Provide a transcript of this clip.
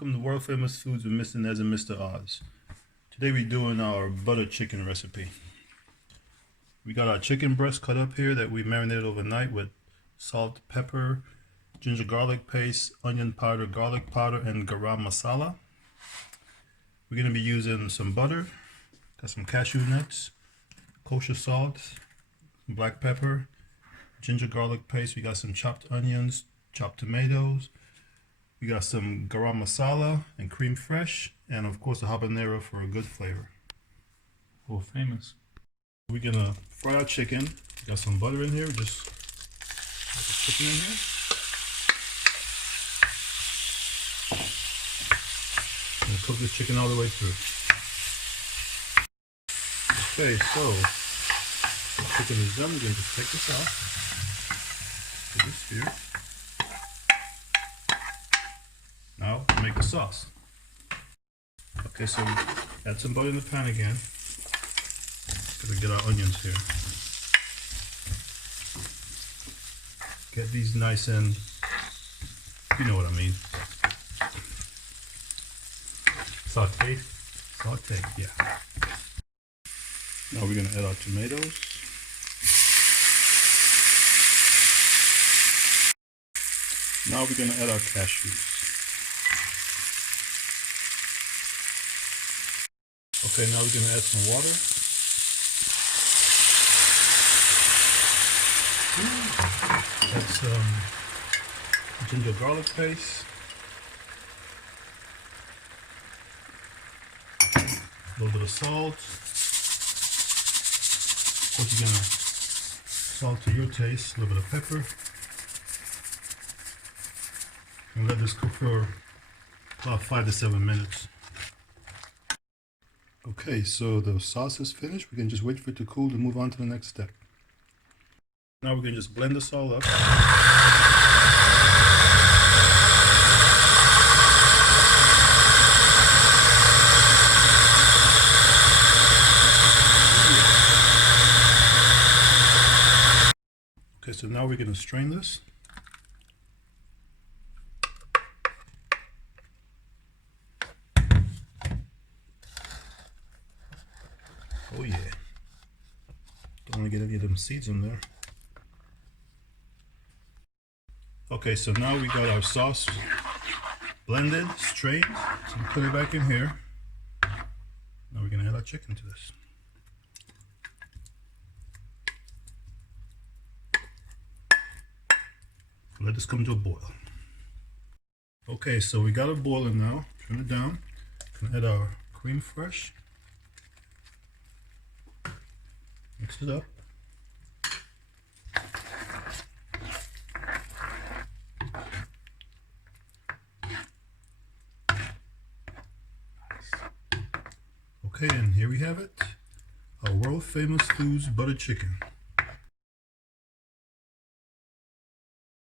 Welcome to World Famous Foods with Mr. Nez and Mr. Oz. Today we're doing our butter chicken recipe. We got our chicken breast cut up here that we marinated overnight with salt, pepper, ginger garlic paste, onion powder, garlic powder, and garam masala. We're going to be using some butter, got some cashew nuts, kosher salt, black pepper, ginger garlic paste. We got some chopped onions, chopped tomatoes. We got some Garam Masala and Creme Fraiche, and of course a habanero for a good flavor. World famous. We're gonna fry our chicken. We got some butter in here. Just put the chicken in here. And cook this chicken all the way through. Okay, so the chicken is done. We're gonna just take this off. Put this here. Now make a sauce. Okay, so add some butter in the pan again. Gotta get our onions here. Get these nice and, you know what I mean. Saute, yeah. Now we're gonna add our tomatoes. Now we're gonna add our cashews. Okay, now we're going to add some water. Add some ginger garlic paste. A little bit of salt. Of course, you're going to salt to your taste. A little bit of pepper. And let this cook for about 5 to 7 minutes. Okay, so the sauce is finished. We can just wait for it to cool to move on to the next step. Now we can just blend this all up. Okay, so now we're going to strain this. Oh yeah, don't want to get any of them seeds in there. Okay, so now we got our sauce blended, strained, so we put it back in here. Now we're going to add our chicken to this. Let this come to a boil. Okay, so we got it boiling now. Turn it down. We're going to add our Creme Fraiche. Mix it up. Okay, and here we have it. Our world famous foods butter chicken.